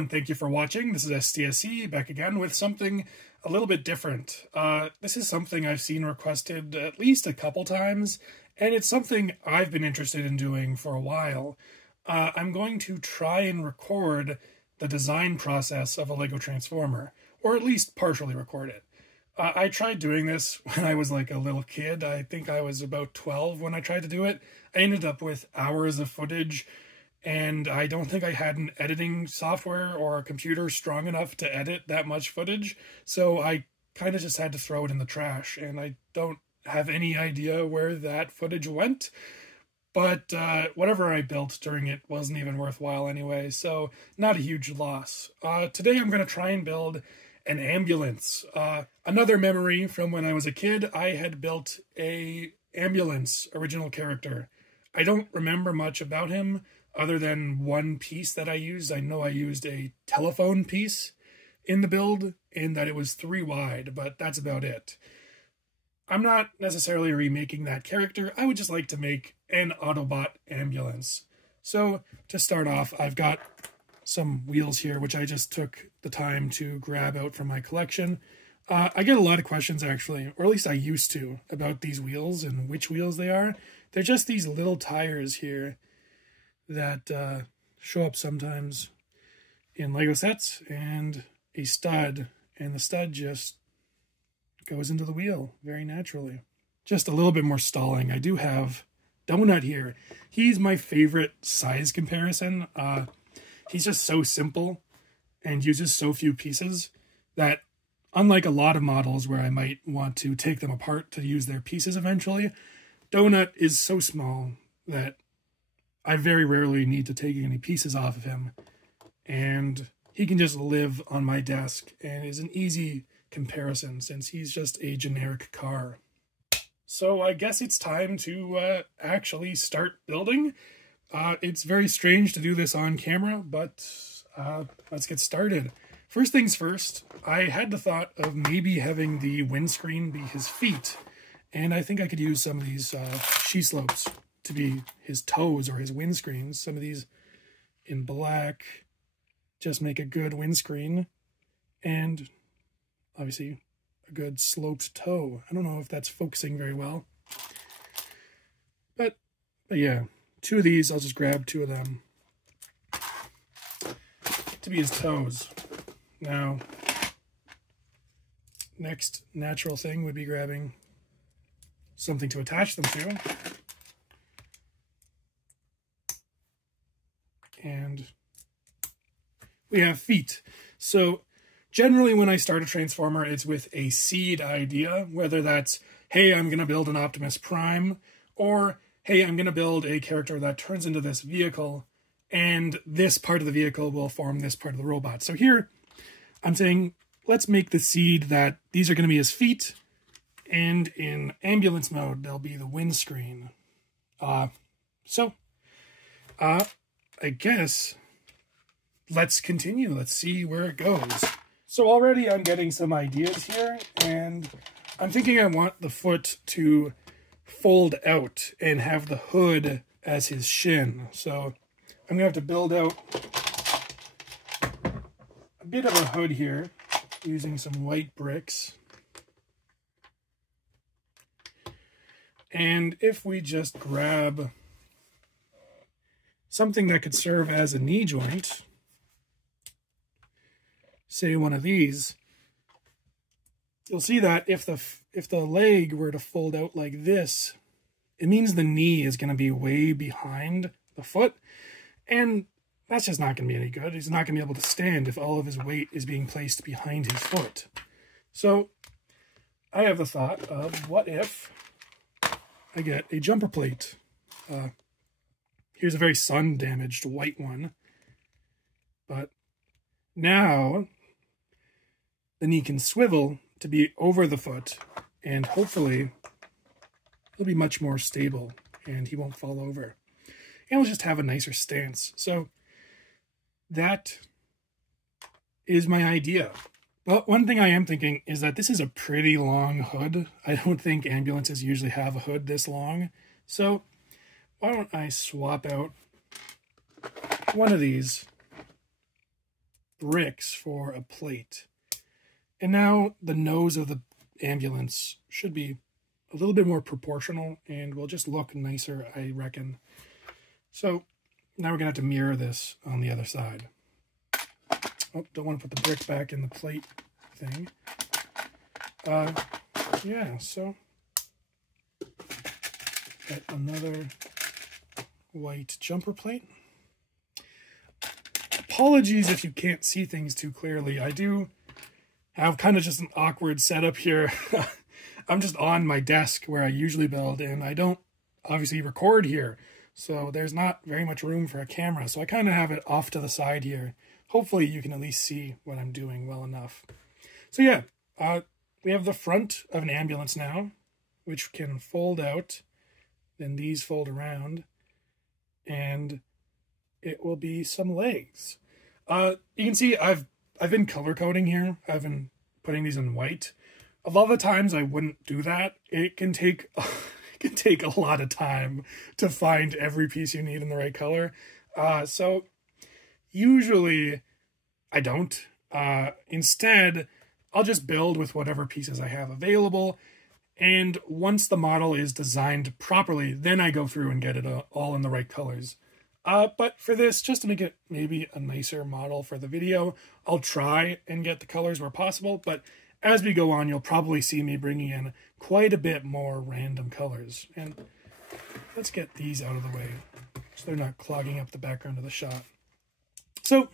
and thank you for watching. This is STSE, back again with something a little bit different. This is something I've seen requested at least a couple times, and it's something I've been interested in doing for a while. I'm going to try and record the design process of a Lego Transformer, or at least partially record it. I tried doing this when I was like a little kid. I think I was about 12 when I tried to do it. I ended up with hours of footage, and I don't think I had an editing software or a computer strong enough to edit that much footage, so I kind of just had to throw it in the trash, and I don't have any idea where that footage went, but whatever I built during it wasn't even worthwhile anyway, so not a huge loss. Today I'm going to try and build an ambulance. Another memory from when I was a kid, I had built a ambulance original character. I don't remember much about him, other than one piece that I used. I know I used a telephone piece in the build, and that it was 3 wide, but that's about it. I'm not necessarily remaking that character. I would just like to make an Autobot ambulance. So, to start off, I've got some wheels here, which I just took the time to grab out from my collection. I get a lot of questions, actually, or at least I used to, about these wheels and which wheels they are. They're just these little tires here that show up sometimes in Lego sets, and a stud, and the stud just goes into the wheel very naturally. Just a little bit more stalling. I do have Donut here. He's my favorite size comparison. He's just so simple and uses so few pieces that, unlike a lot of models where I might want to take them apart to use their pieces eventually, Donut is so small that I very rarely need to take any pieces off of him, and he can just live on my desk and is an easy comparison since he's just a generic car. So I guess it's time to actually start building. It's very strange to do this on camera, but let's get started. First things first, I had the thought of maybe having the windscreen be his feet, and I think I could use some of these she slopes to be his toes or his windscreens. Some of these in black just make a good windscreen, and obviously a good sloped toe. I don't know if that's focusing very well, but yeah, 2 of these. I'll just grab 2 of them to be his toes. Now, next natural thing would be grabbing something to attach them to. And we have feet. So generally when I start a Transformer, it's with a seed idea, whether that's, hey, I'm going to build an Optimus Prime, or, hey, I'm going to build a character that turns into this vehicle, and this part of the vehicle will form this part of the robot. So here, I'm saying, let's make the seed that these are going to be his feet, and in ambulance mode, they'll be the windscreen. I guess let's continue. Let's see where it goes. So already I'm getting some ideas here, and I'm thinking I want the foot to fold out and have the hood as his shin. So I'm going to have to build out a bit of a hood here using some white bricks. And if we just grab something that could serve as a knee joint, say one of these, you'll see that if the leg were to fold out like this, it means the knee is going to be way behind the foot, and that's just not going to be any good. He's not going to be able to stand if all of his weight is being placed behind his foot. So I have the thought of, what if I get a jumper plate? Here's a very sun-damaged white one, but now the knee can swivel to be over the foot, and hopefully he'll be much more stable and he won't fall over. And he'll just have a nicer stance. So that is my idea. Well, one thing I am thinking is that this is a pretty long hood. I don't think ambulances usually have a hood this long. So why don't I swap out one of these bricks for a plate. And now the nose of the ambulance should be a little bit more proportional and will just look nicer, I reckon. So now we're going to have to mirror this on the other side. Oh, don't want to put the brick back in the plate thing. Yeah, so got another white jumper plate. Apologies if you can't see things too clearly. I do have kind of just an awkward setup here. I'm just on my desk where I usually build, and I don't obviously record here. So there's not very much room for a camera. So I kind of have it off to the side here. Hopefully you can at least see what I'm doing well enough. So yeah, we have the front of an ambulance now, which can fold out. Then these fold around. And it will be some legs. You can see I've been color coding here. I've been putting these in white. A lot of the times I wouldn't do that. It can take a lot of time to find every piece you need in the right color. So usually I don't. Instead, I'll just build with whatever pieces I have available. And once the model is designed properly, then I go through and get it all in the right colors. But for this, just to make it maybe a nicer model for the video, I'll try and get the colors where possible. But as we go on, you'll probably see me bringing in quite a bit more random colors. And let's get these out of the way so they're not clogging up the background of the shot. So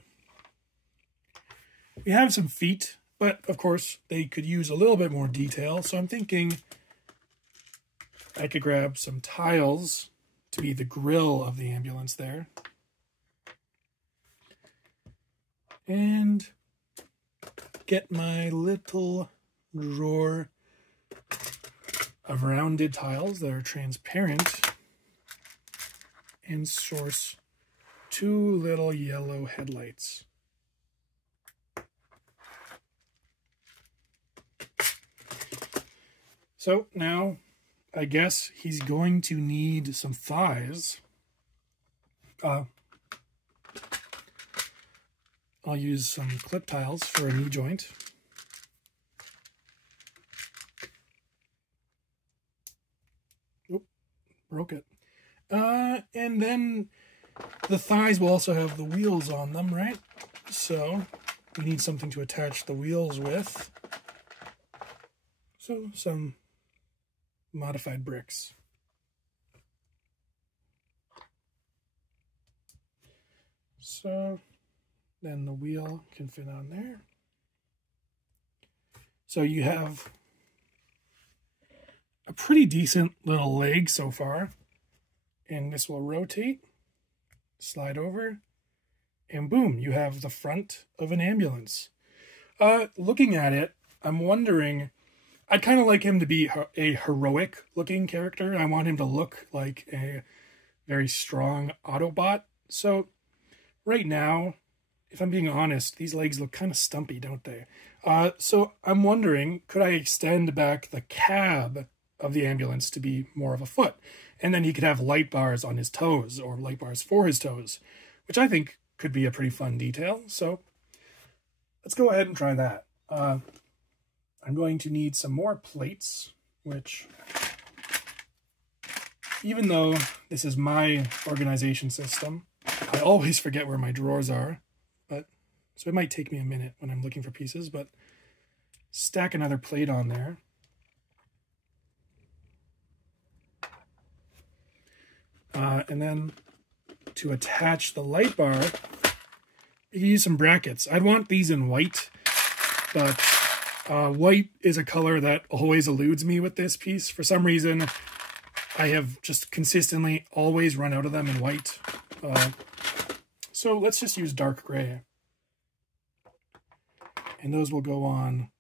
we have some feet, but of course they could use a little bit more detail. So I'm thinking I could grab some tiles to be the grill of the ambulance there. And get my little drawer of rounded tiles that are transparent and source 2 little yellow headlights. So now I guess he's going to need some thighs. I'll use some clip tiles for a knee joint. Oop, broke it. And then the thighs will also have the wheels on them, right? So we need something to attach the wheels with. So some modified bricks. So then the wheel can fit on there. So you have a pretty decent little leg so far. And this will rotate, slide over, and boom, you have the front of an ambulance. Looking at it, I'm wondering, I'd kind of like him to be a heroic looking character. I want him to look like a very strong Autobot. So right now, if I'm being honest, these legs look kind of stumpy, don't they? So I'm wondering, could I extend back the cab of the ambulance to be more of a foot? And then he could have light bars on his toes, or light bars for his toes, which I think could be a pretty fun detail. So let's go ahead and try that. I'm going to need some more plates, which, even though this is my organization system, I always forget where my drawers are. So it might take me a minute when I'm looking for pieces, but stack another plate on there. And then to attach the light bar, you can use some brackets. I'd want these in white, but white is a color that always eludes me with this piece. For some reason, I have just consistently always run out of them in white. So let's just use dark gray. And those will go on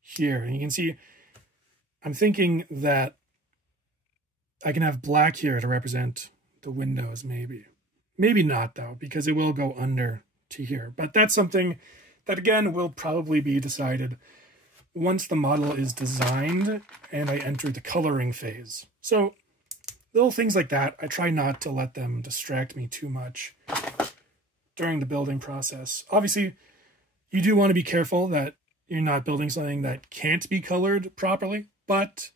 here. And you can see, I'm thinking that I can have black here to represent the windows, maybe. Maybe not, though, because it will go under to here. But that's something that, again, will probably be decided once the model is designed and I enter the coloring phase. So little things like that, I try not to let them distract me too much during the building process. Obviously, You do want to be careful that you're not building something that can't be colored properly, but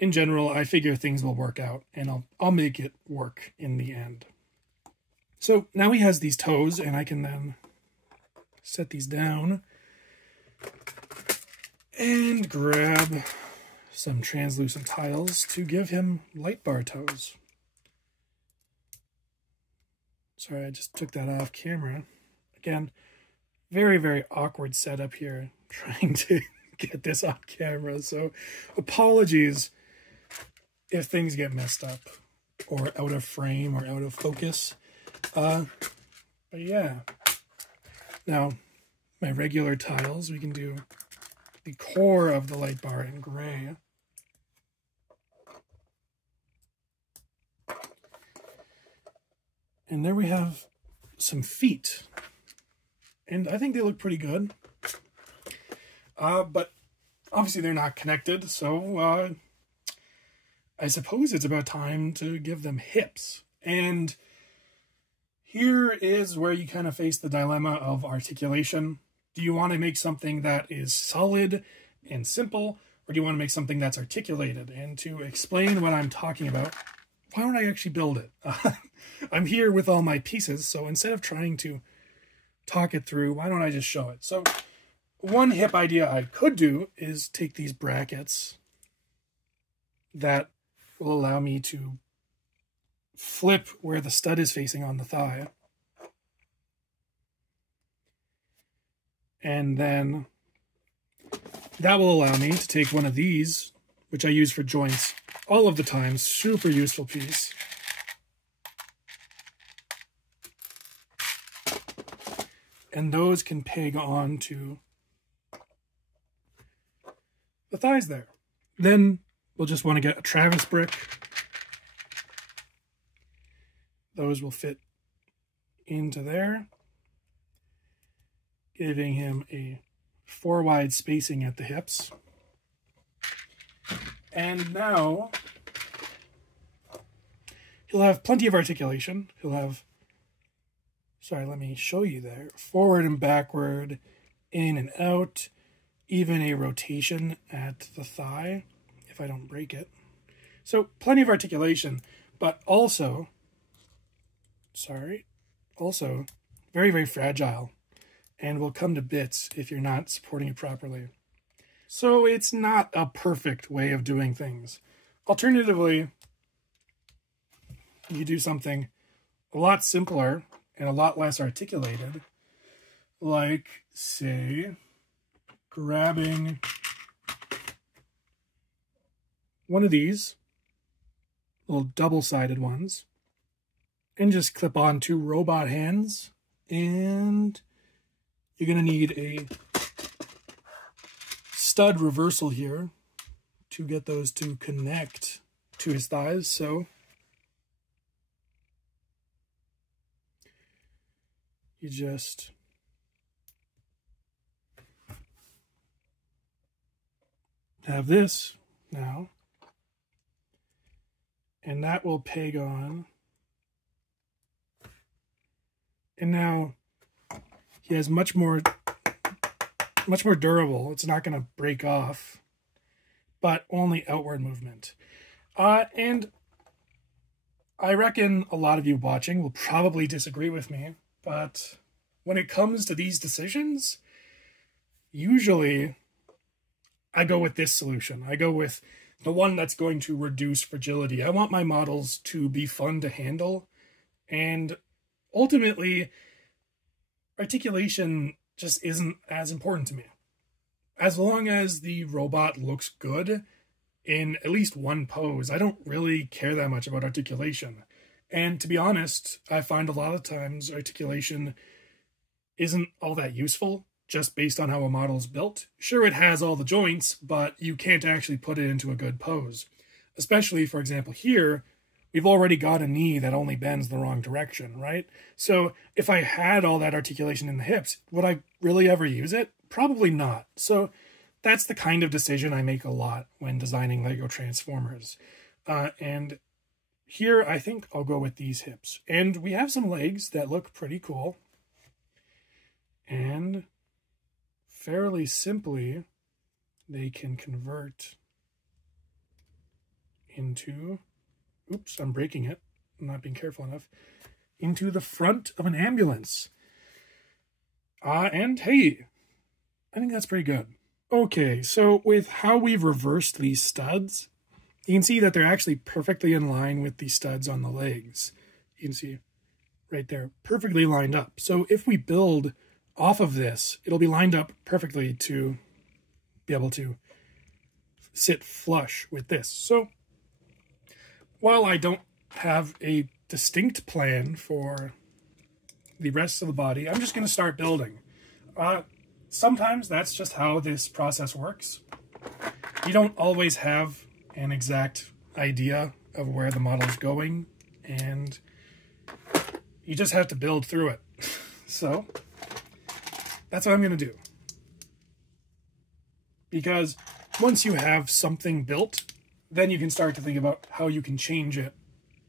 in general, I figure things will work out, and I'll make it work in the end. So now he has these toes, and I can then set these down and grab some translucent tiles to give him light bar toes. Sorry, I just took that off camera. Again, very, very awkward setup here, trying to get this on camera. So apologies if things get messed up or out of frame or out of focus. But yeah. Now, my regular tiles, we can do the core of the light bar in gray. And there we have some feet. And I think they look pretty good. But obviously they're not connected, so I suppose it's about time to give them hips. And here is where you kind of face the dilemma of articulation. Do you want to make something that is solid and simple, or do you want to make something that's articulated? And to explain what I'm talking about, why don't I actually build it? I'm here with all my pieces, so instead of trying to talk it through, why don't I just show it? So one hip idea I could do is take these brackets that will allow me to flip where the stud is facing on the thigh. And then that will allow me to take one of these, which I use for joints all of the time, super useful piece. And those can peg on to the thighs there. Then we'll just want to get a Travis brick. Those will fit into there, giving him a 4 wide spacing at the hips. And now he'll have plenty of articulation. He'll have, sorry, let me show you there, forward and backward, in and out, even a rotation at the thigh, if I don't break it. So plenty of articulation, but also, also very, very fragile and will come to bits if you're not supporting it properly. So it's not a perfect way of doing things. Alternatively, you do something a lot simpler and a lot less articulated, like, say, grabbing one of these little double-sided ones and just clip on 2 robot hands, and you're going to need a stud reversal here to get those to connect to his thighs. So you just have this now, and that will peg on. And now he has much more durable. It's not going to break off, but only outward movement. And I reckon a lot of you watching will probably disagree with me, but when it comes to these decisions, usually I go with this solution. I go with the one that's going to reduce fragility. I want my models to be fun to handle, and ultimately, articulation just isn't as important to me. As long as the robot looks good in at least one pose, I don't really care that much about articulation. And to be honest, I find a lot of times articulation isn't all that useful just based on how a model is built. Sure, it has all the joints, but you can't actually put it into a good pose. Especially, for example, here, we've already got a knee that only bends the wrong direction, right? So if I had all that articulation in the hips, would I really ever use it? Probably not. So that's the kind of decision I make a lot when designing Lego Transformers. And here, I think I'll go with these hips. And we have some legs that look pretty cool. And fairly simply, they can convert into, oops, I'm breaking it, I'm not being careful enough, into the front of an ambulance. And hey, I think that's pretty good. Okay, so with how we've reversed these studs, you can see that they're actually perfectly in line with the studs on the legs. You can see right there, perfectly lined up. So if we build off of this, it'll be lined up perfectly to be able to sit flush with this. So while I don't have a distinct plan for the rest of the body, I'm just going to start building. Sometimes that's just how this process works. You don't always have an exact idea of where the model is going, and you just have to build through it. So that's what I'm going to do. Because once you have something built, then you can start to think about how you can change it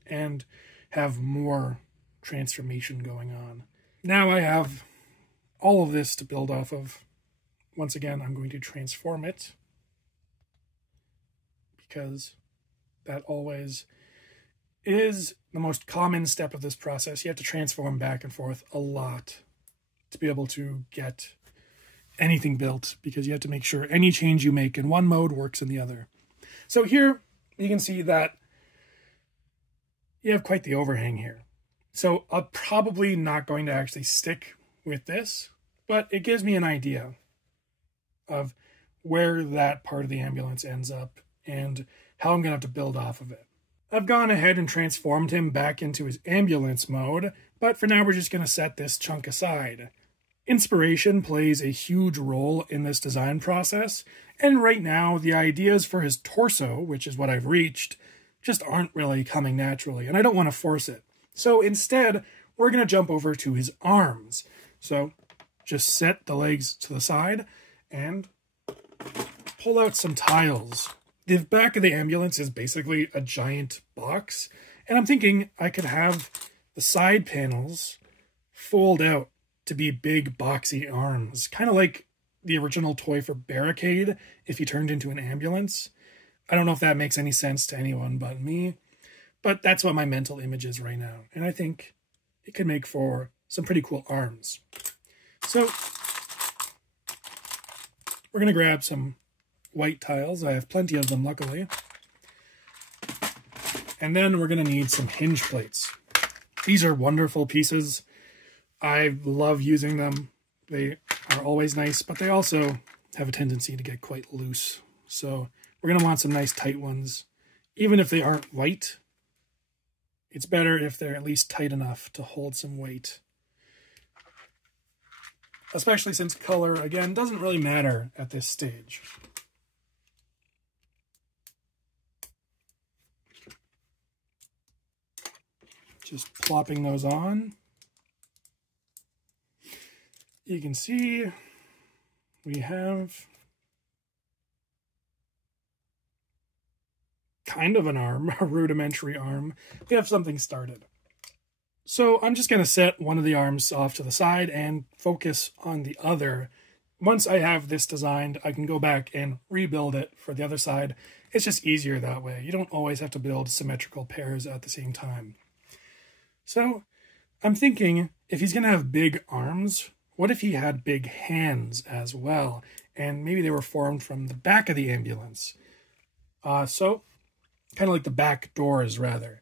and have more transformation going on. Now I have all of this to build off of. Once again, I'm going to transform it, because that always is the most common step of this process. You have to transform back and forth a lot to be able to get anything built, because you have to make sure any change you make in one mode works in the other. So here you can see that you have quite the overhang here. So I'm probably not going to actually stick with this, but it gives me an idea of where that part of the ambulance ends up and how I'm going to have to build off of it. I've gone ahead and transformed him back into his ambulance mode, but for now we're just going to set this chunk aside. Inspiration plays a huge role in this design process, and right now the ideas for his torso, which is what I've reached, just aren't really coming naturally, and I don't want to force it. So instead, we're going to jump over to his arms. So just set the legs to the side and pull out some tiles. The back of the ambulance is basically a giant box, and I'm thinking I could have the side panels fold out to be big boxy arms, kind of like the original toy for Barricade if he turned into an ambulance. I don't know if that makes any sense to anyone but me, but that's what my mental image is right now, and I think it could make for some pretty cool arms. So we're going to grab some white tiles. I have plenty of them, luckily. And then we're going to need some hinge plates. These are wonderful pieces. I love using them. They are always nice, but they also have a tendency to get quite loose. So we're going to want some nice tight ones. Even if they aren't white, it's better if they're at least tight enough to hold some weight. Especially since color, again, doesn't really matter at this stage. Just plopping those on. You can see we have kind of an arm, a rudimentary arm. We have something started. So I'm just going to set one of the arms off to the side and focus on the other. Once I have this designed, I can go back and rebuild it for the other side. It's just easier that way. You don't always have to build symmetrical pairs at the same time. So I'm thinking, if he's going to have big arms, what if he had big hands as well? And maybe they were formed from the back of the ambulance. So kind of like the back doors, rather.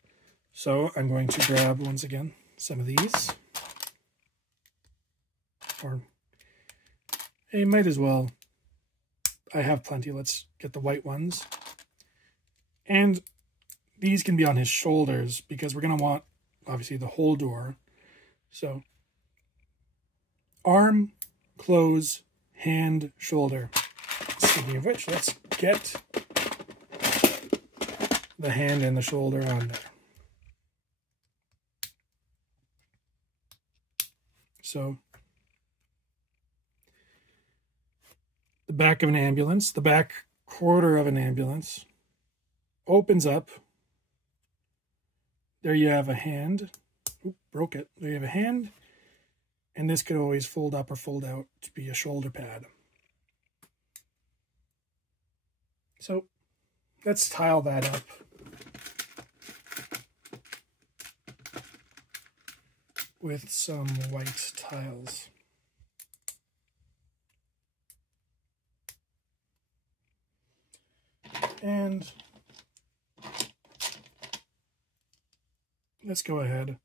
So I'm going to grab, once again, some of these. Or, hey, might as well. I have plenty. Let's get the white ones. And these can be on his shoulders, because we're going to want, obviously, the whole door. So, arm, close, hand, shoulder. Speaking of which, let's get the hand and the shoulder on there. So, the back of an ambulance, the back quarter of an ambulance, opens up. There you have a hand. Oop, broke it. There you have a hand. And this could always fold up or fold out to be a shoulder pad. So let's tile that up. With some white tiles. And let's go ahead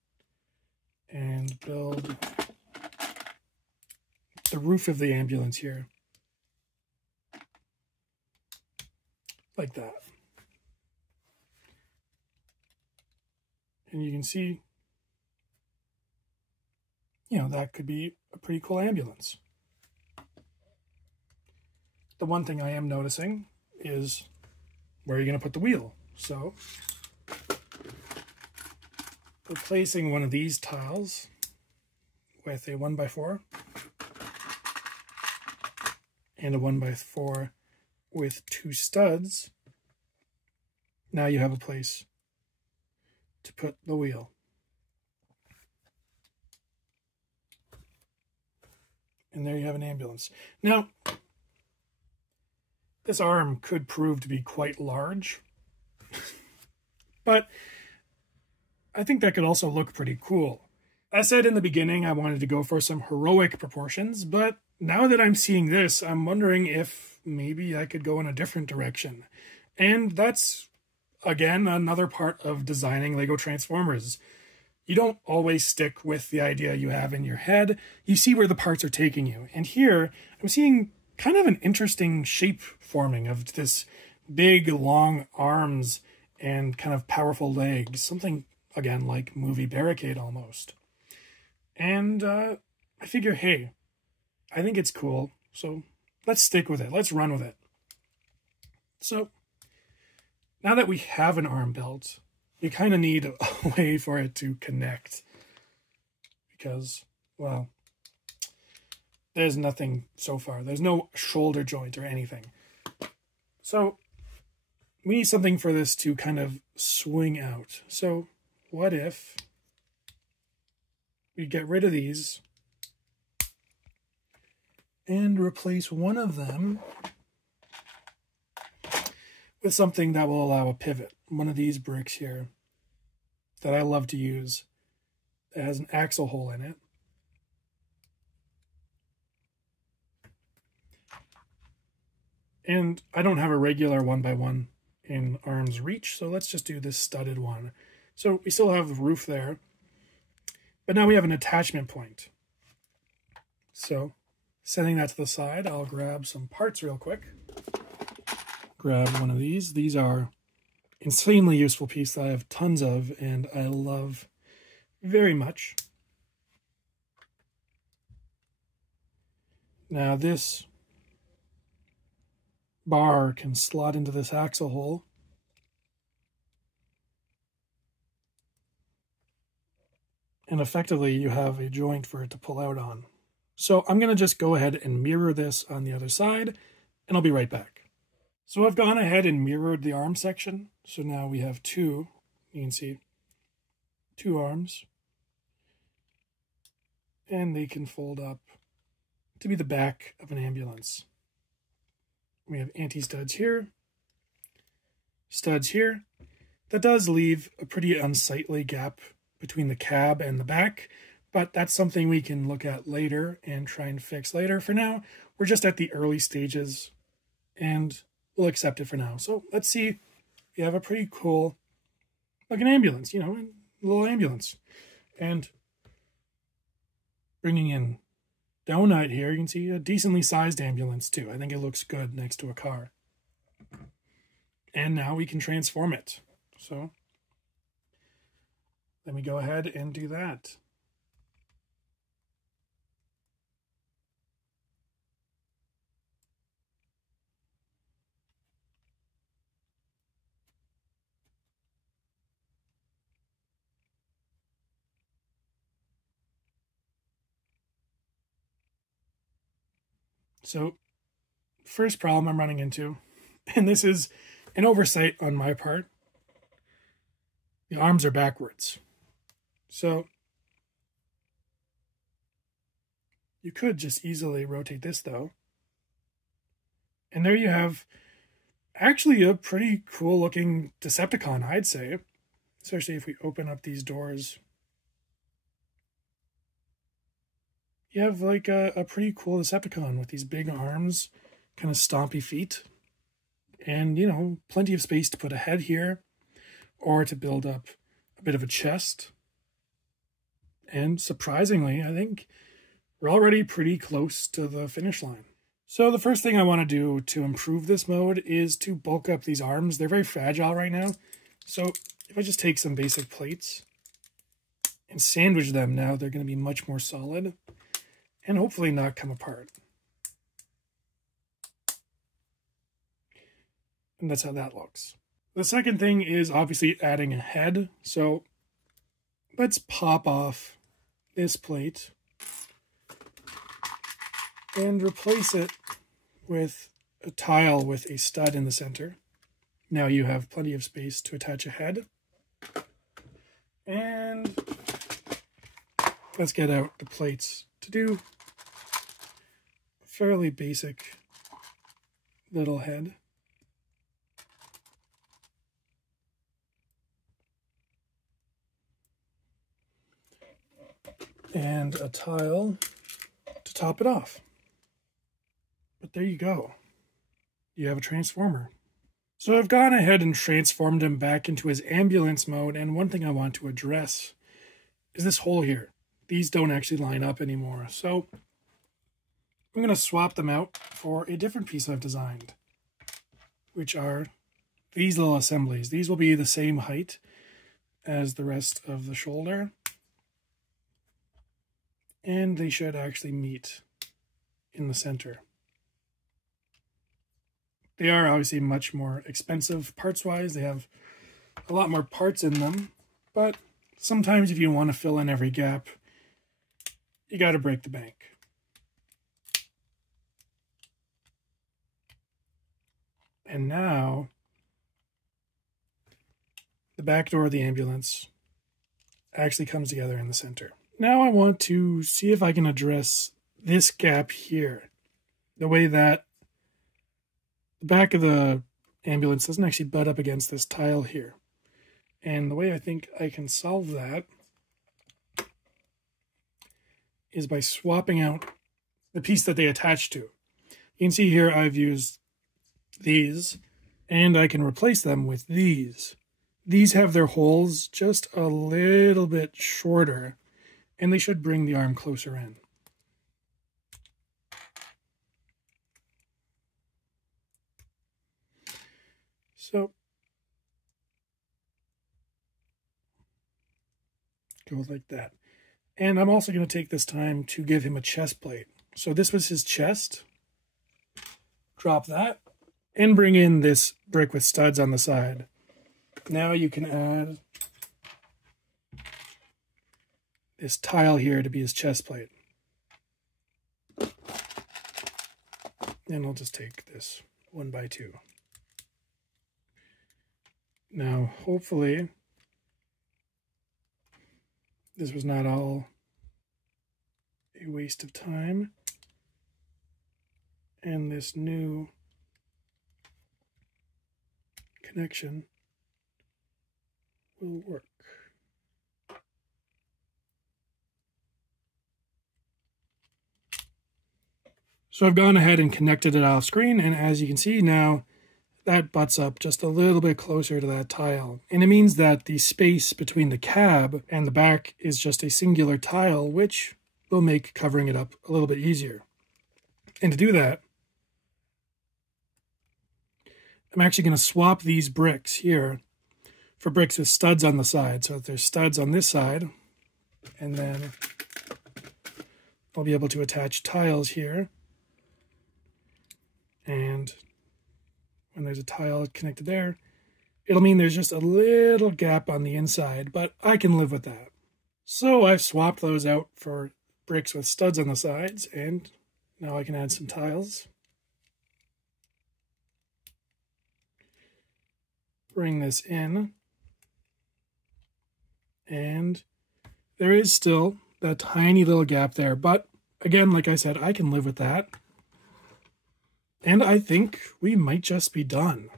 and build the roof of the ambulance here. Like that. And you can see, you know, that could be a pretty cool ambulance. The one thing I am noticing is where you're going to put the wheel. So, replacing one of these tiles with a 1x4 and a 1x4 with 2 studs, now you have a place to put the wheel. And there you have an ambulance. Now, this arm could prove to be quite large, but I think that could also look pretty cool. As said in the beginning, I wanted to go for some heroic proportions, but now that I'm seeing this, I'm wondering if maybe I could go in a different direction. And that's, again, another part of designing Lego Transformers. You don't always stick with the idea you have in your head. You see where the parts are taking you. And here, I'm seeing kind of an interesting shape forming of this big, long arms and kind of powerful legs. Something, again, like movie Barricade almost. And I figure, hey, I think it's cool, so let's stick with it. Let's run with it. So, now that we have an arm built, you kind of need a way for it to connect. Because, well, there's nothing so far. There's no shoulder joint or anything. So, we need something for this to kind of swing out. So, what if we get rid of these and replace one of them with something that will allow a pivot. One of these bricks here that I love to use that has an axle hole in it. And I don't have a regular 1x1 in arm's reach, so let's just do this studded one. So we still have the roof there, but now we have an attachment point. So setting that to the side, I'll grab some parts real quick. Grab one of these. These are insanely useful piece that I have tons of and I love very much. Now this bar can slot into this axle hole. And effectively you have a joint for it to pull out on. So I'm going to just go ahead and mirror this on the other side and I'll be right back. So I've gone ahead and mirrored the arm section. So now we have two, you can see, two arms. And they can fold up to be the back of an ambulance. We have anti-studs here, studs here. That does leave a pretty unsightly gap between the cab and the back, but that's something we can look at later and try and fix later. For now, we're just at the early stages and we'll accept it for now. So let's see. We have a pretty cool, like an ambulance, you know, a little ambulance. And bringing in Donut here, you can see a decently sized ambulance too. I think it looks good next to a car. And now we can transform it. So let me go ahead and do that. So, first problem I'm running into, and this is an oversight on my part, the arms are backwards. So, you could just easily rotate this though. And there you have actually a pretty cool looking Decepticon, I'd say. Especially if we open up these doors. You have like a pretty cool Decepticon with these big arms, kind of stompy feet. And, you know, plenty of space to put a head here, or to build up a bit of a chest. And surprisingly, I think we're already pretty close to the finish line. So the first thing I want to do to improve this mode is to bulk up these arms. They're very fragile right now. So if I just take some basic plates and sandwich them now, they're going to be much more solid and hopefully not come apart. And that's how that looks. The second thing is obviously adding a head. So let's pop off this plate and replace it with a tile with a stud in the center. Now you have plenty of space to attach a head. And let's get out the plates to do a fairly basic little head. And a tile to top it off. But there you go. You have a transformer. So I've gone ahead and transformed him back into his ambulance mode, and one thing I want to address is this hole here. These don't actually line up anymore, so I'm going to swap them out for a different piece I've designed, which are these little assemblies. These will be the same height as the rest of the shoulder, and they should actually meet in the center. They are obviously much more expensive parts-wise. They have a lot more parts in them, but sometimes if you want to fill in every gap, you got to break the bank. And now, the back door of the ambulance actually comes together in the center. Now I want to see if I can address this gap here, the way that the back of the ambulance doesn't actually butt up against this tile here. And the way I think I can solve that is by swapping out the piece that they attach to. You can see here I've used these, and I can replace them with these. These have their holes just a little bit shorter, and they should bring the arm closer in. So, go like that. And I'm also going to take this time to give him a chest plate. So this was his chest. Drop that. And bring in this brick with studs on the side. Now you can add this tile here to be his chest plate. And I'll just take this 1x2. Now, hopefully, this was not all a waste of time, and this new connection will work. So I've gone ahead and connected it off screen, and as you can see now, that butts up just a little bit closer to that tile. And it means that the space between the cab and the back is just a singular tile, which will make covering it up a little bit easier. And to do that, I'm actually going to swap these bricks here for bricks with studs on the side. So if there's studs on this side, and then I'll be able to attach tiles here. And when there's a tile connected there, it'll mean there's just a little gap on the inside, but I can live with that. So I've swapped those out for bricks with studs on the sides, and now I can add some tiles. Bring this in, and there is still that tiny little gap there, but again, like I said, I can live with that. And I think we might just be done.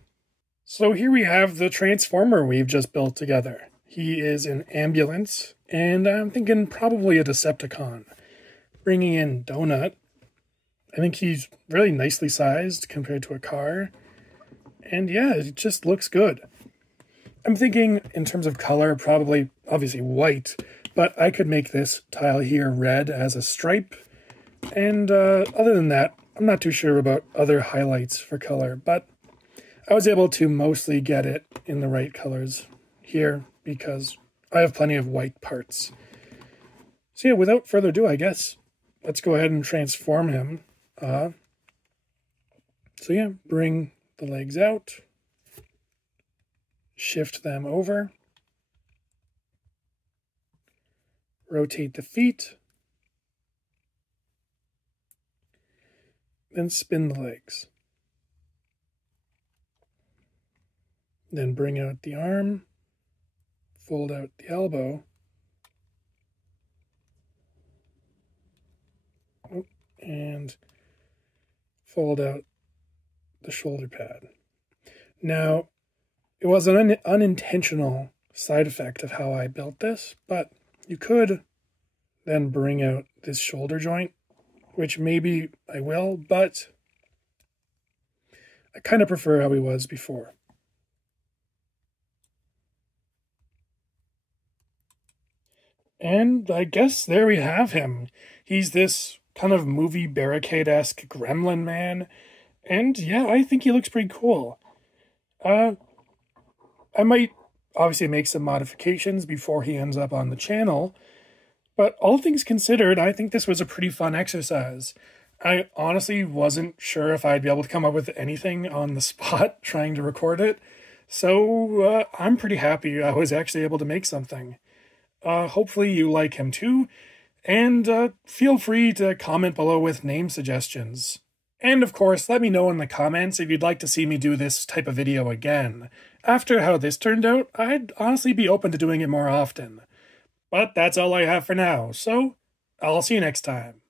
So here we have the Transformer we've just built together. He is an ambulance, and I'm thinking probably a Decepticon. Bringing in Donut. I think he's really nicely sized compared to a car. And yeah, it just looks good. I'm thinking in terms of color, probably obviously white, but I could make this tile here red as a stripe. And other than that, I'm not too sure about other highlights for color, but I was able to mostly get it in the right colors here because I have plenty of white parts. So yeah, without further ado, I guess, let's go ahead and transform him. So yeah, bring the legs out, shift them over, rotate the feet, then spin the legs. Then bring out the arm, fold out the elbow, and fold out the shoulder pad. Now, it was an unintentional side effect of how I built this, but you could then bring out this shoulder joint, which maybe I will, but I kind of prefer how he was before. And I guess there we have him. He's this kind of movie barricade-esque gremlin man. And yeah, I think he looks pretty cool. I might obviously make some modifications before he ends up on the channel. But all things considered, I think this was a pretty fun exercise. I honestly wasn't sure if I'd be able to come up with anything on the spot trying to record it. So I'm pretty happy I was actually able to make something. Hopefully you like him too, and feel free to comment below with name suggestions. And of course, let me know in the comments if you'd like to see me do this type of video again. After how this turned out, I'd honestly be open to doing it more often. But that's all I have for now, so I'll see you next time.